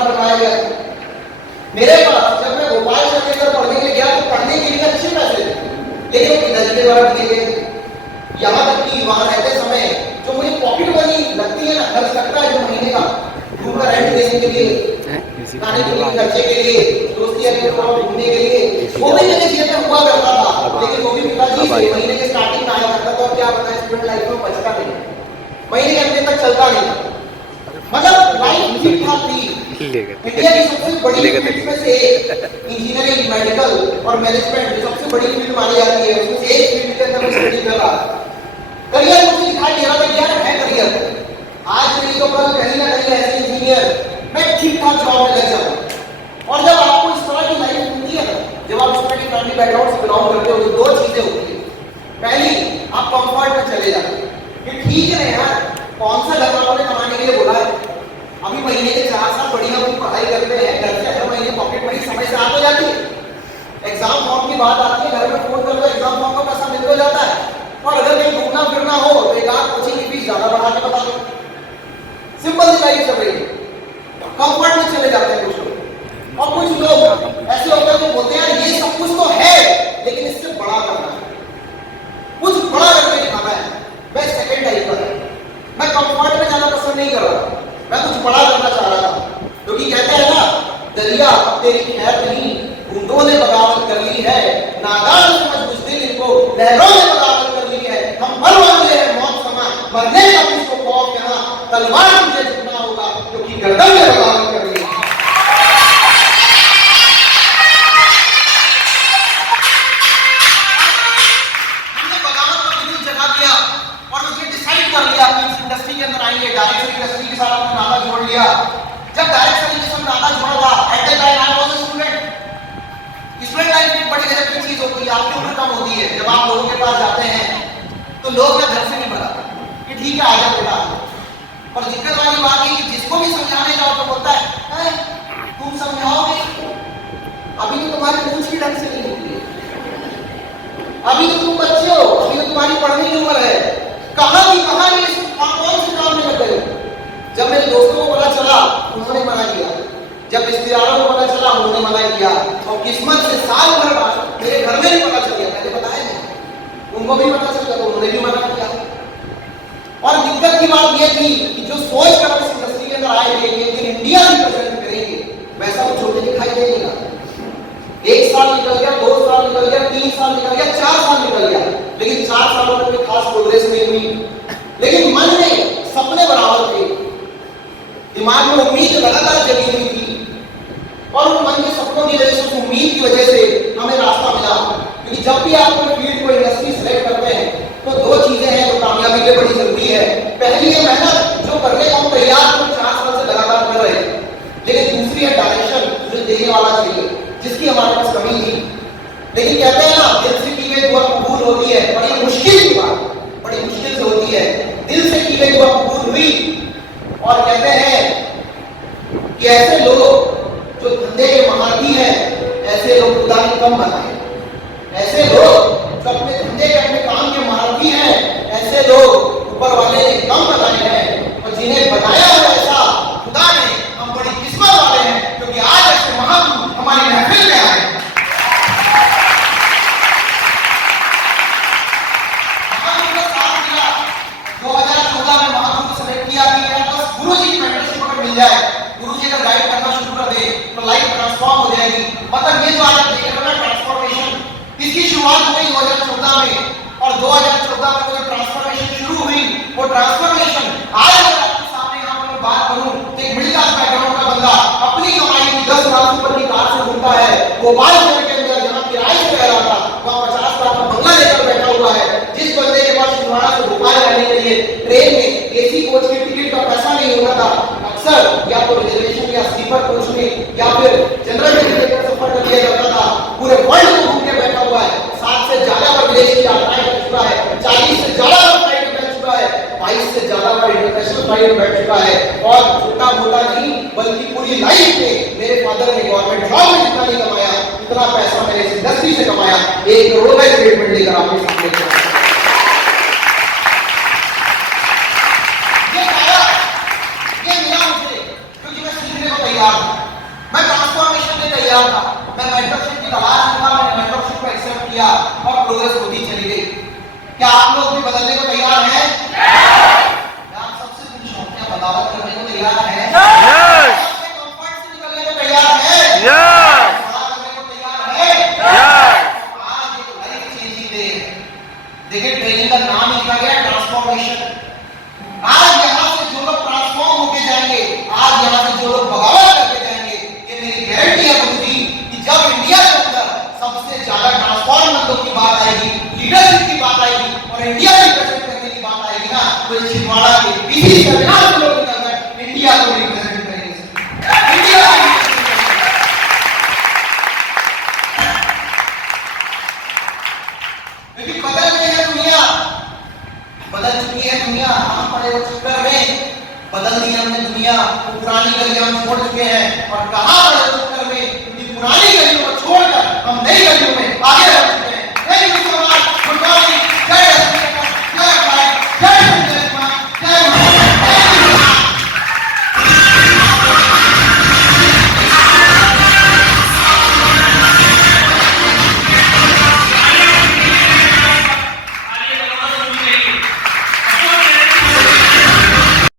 पास बनवाया गया था। मेरे पास जब मैं भोपाल से अंदर पढ़ने के लिए गया तो पढ़ने के लिए अच्छे पैसे थे, लेकिन वो पिताजी के द्वारा दिए गए थे। यहाँ तक कि वहां रहते समय जो मुझे पॉकेट मनी लगती है ना, खर्च लगता है जो महीने का, रूम का रेंट देने के लिए, खाने पीने के खर्चे के लिए, दोस्ती यारी को घूमने के लिए, वो भी मेरे जेब में हुआ करता था। लेकिन वो भी पिताजी से महीने के स्टार्टिंग में आया करता था। और क्या बताएं, स्टूडेंट लाइफ में बचता नहीं, महीने के अंत तक चलता नहीं, मतलब लाइफ ठीक ठाक थी। इंडिया की सबसे बड़ी फील्ड में से इंजीनियरिंग, मेडिकल और मैनेजमेंट सबसे बड़ी फील्ड मानी जाती है, उसमें से एक फील्ड के अंदर मैं स्टडी कर रहा था। करियर मुझे दिखाई दे रहा था, यार है करियर, आज नहीं तो कल कहीं ना कहीं ऐसे इंजीनियर मैं ठीक ठाक जॉब में लग जाऊँ। और जब आपको इस तरह की लाइफ मिलती है ना, जब आप इस तरह की फैमिली बैकग्राउंड से बिलोंग करते हो, तो दो चीजें होती है। पहली, आप कंफर्ट में चले जाते हैं कि ठीक है यार, कौन सा घर वालों ने कमाने के लिए बोला है, अभी महीने के 4 साल बढ़िया अपनी पढ़ाई करते हैं, घर से हर महीने पॉकेट मनी समय से आ तो जाती है। एग्जाम फॉर्म की बात आती है, घर में फोन कर दो, एग्जाम फॉर्म का पैसा मिल तो जाता है। और अगर कहीं घूमना फिरना हो तो एक आध कोचिंग की फीस ज्यादा बढ़ा के बता दो। सिंपल सी लाइफ चल रही है, कंफर्ट में चले जाते हैं कुछ लोग। और कुछ लोग ऐसे होते हैं जो बोलते हैं यार ये सब कुछ तो है, लेकिन इससे बड़ा करना है, कुछ बड़ा करके दिखाना है। मैं सेकंड टाइप का है, मैं कंफर्ट में जाना पसंद नहीं कर रहा, मैं कुछ बड़ा करना चाह रहा था। क्योंकि कहते हैं ना, दरिया तेरी खैर नहीं, बूंदों ने बगावत कर ली है, नादान समझ बुज़दिल इनको लहरों ने बगावत कर ली है। हम मर वाले हैं मौत समान, मरने का मुझको खौफ यहाँ, तलवार मुझे झुकना होगा क्योंकि गर्दन ने बगावत कर ली है। हमने बगावत का बिल्कुल जगा दिया और उसने डिसाइड कर लिया कि इस इंडस्ट्री के अंदर आएंगे, डायरेक्ट इंडस्ट्री के साथ अपना नाता जोड़ लिया। जब डायरेक्ट के साथ नाता जोड़ा था, at the time I was a student. Student life में बड़ी गजब की चीज होती है, आपकी उम्र कम होती है। जब आप लोगों के पास जाते हैं तो लोग ना घर से नहीं बताते कि ठीक है आ जाओ बेटा। और दिक्कत वाली बात है कि जिसको भी समझाने जाओ तो बोलता है तुम समझाओगे, अभी तो तुम्हारी पूछ की ढंग से नहीं होती है, अभी तो तुम बच्चे हो, अभी तो तुम्हारी पढ़ने की उम्र है, कहां की कहानी कौन से काम में लग गए। जब मेरे दोस्तों को पता चला उन्होंने मना किया, जब रिश्तेदारों को पता चला उन्होंने मना किया, और किस्मत से साल भर बाद मेरे घर में भी पता चल गया, मैंने बताया नहीं, उनको भी पता चल गया तो उन्होंने भी मना किया। और दिक्कत की बात यह थी कि जो सोच कर इस इंडस्ट्री के अंदर आए थे कि इंडिया रिप्रेजेंट करेंगे, वैसा कुछ छोटे दिखाई देगा। 1 साल निकल गया, 2 साल निकल गया, 3 साल निकल गया, 4 साल निकल गया, लेकिन 4 सालों में कोई खास प्रोग्रेस नहीं हुई। लेकिन मन में सपने बराबर थे, दिमाग में उम्मीद लगातार जगी हुई थी, और उन मन के सपनों की वजह से, उस उम्मीद की वजह से हमें रास्ता मिला। क्योंकि जब भी आप कोई फील्ड, कोई इंडस्ट्री सेलेक्ट करते हैं तो 2 चीजें हैं जो कामयाबी के बड़ी जरूरी है। पहली है मेहनत, जो करने को हम तैयार हम 4 साल से लगातार कर रहे हैं, लेकिन दूसरी है डायरेक्शन, जो देने वाला चाहिए, जिसकी हमारे पास कमी थी। लेकिन कहते हैं ना, दिल से की गई दुआ कबूल होती है, बड़ी मुश्किल की बात, बड़ी मुश्किल से होती है। दिल से की गई दुआ कबूल हुई, और कहते हैं कि ऐसे लोग जो धंधे के महारथी हैं, ऐसे लोग खुदा ने कम बनाए। ऐसे लोग जो अपने धंधे के, अपने काम के महारथी हैं, ऐसे लोग ऊपर वाले ने कम बनाए हैं। और जिन्हें बनाया है ऐसा खुदा ने, हम बड़ी किस्मत वाले हैं, क्योंकि आज ऐसे महापुरुष हमारी महफिल में आए। 2014 में महापुरुष को सेलेक्ट किया कि बस गुरु जी की मेंटरशिप अगर मिल जाए, गुरु जी अगर गाइड करना शुरू कर दे तो लाइफ ट्रांसफॉर्म हो जाएगी। मतलब ये जो आज आप देख रहे हो ना ट्रांसफॉर्मेशन, इसकी शुरुआत हुई 2014 में, और 2014 में जो ट्रांसफॉर्मेशन शुरू हुई, वो ट्रांसफॉर्मेशन आज अगर आपके सामने यहाँ पर मैं बात करूं तो एक मिडिल क्लास बैकग्राउंड का बंदा अपनी कमाई की 10 लाख रुपए की कार से घूमता है, भोपाल शहर के अंदर जहाँ किराए से रह रहा था वहाँ 50 लाख का बंगला लेकर बैठा हुआ है। जिस बंदे के पास छिंदवाड़ा से भोपाल जाने के लिए ट्रेन में एसी कोच की टिकट का पैसा नहीं होता था, अक्सर या तो रिजर्वेशन या स्लीपर कोच में या फिर जनरल में लेकर सफर कर लिया जाता था। पूरे वर्ल्ड को घूम के बैठा हुआ है, 7 से ज्यादा बार विदेशी यात्राएं कर चुका है, 40 से ज्यादा बार फ्लाइट में बैठ चुका है, 22 से ज्यादा बार इंटरनेशनल फ्लाइट में बैठ चुका है। और छोटा मोटा नहीं बल्कि पूरी लाइफ में मेरे फादर ने गवर्नमेंट जॉब में जितना नहीं कमाया, इतना पैसा मैंने इस इंडस्ट्री से कमाया। 1 करोड़ का स्टेटमेंट लेकर आपके सामने ये मिला मुझे, क्योंकि मैं सीखने को तैयार था, मैं ट्रांसफॉर्मेशन में तैयार था, मैं मेंटरशिप की तलाश में था, मैंने मेंटरशिप को एक्सेप्ट किया और प्रोग्रेस होती चली गई। क्या आप लोग भी बदलने को तैयार हैं? मैं आप सबसे पूछूं, क्या बगावत करने को तैयार हैं? अपने कंफर्ट से निकलने को तैयार हैं? बड़ा करने को तैयार हैं? आज एक लाइफ चेंजिंग डे है। देखिए ट्रेनिंग का नाम लिखा गया ट्रांसफॉर्मेशन। आज यहाँ से जो लोग ट्रांसफॉर्म होके जाएंगे, आज यहाँ से जो लोग बगावत करके जाएंगे, ये मेरी गारंटी है गुरुजी कि जब इंडिया के अंदर सबसे ज्यादा ट्रांसफॉर्म लोगों की बात आएगी, लीडरशिप की बात आएगी और इंडिया रिप्रेजेंट करने की बात आएगी ना, तो इस छिंदवाड़ा के पीसी सरकार के लोग निकलकर इंडिया को रिप्रेजेंट करेंगे। इंडिया को क्योंकि बदल गई है दुनिया, बदल चुकी है दुनिया। हम पड़े हुए चक्कर में बदल दी हमने दुनिया, वो पुरानी गलियां हम छोड़ चुके हैं और कहां पड़े चक्कर में, क्योंकि पुरानी गलियों को छोड़कर हम नई गलियों में आगे बढ़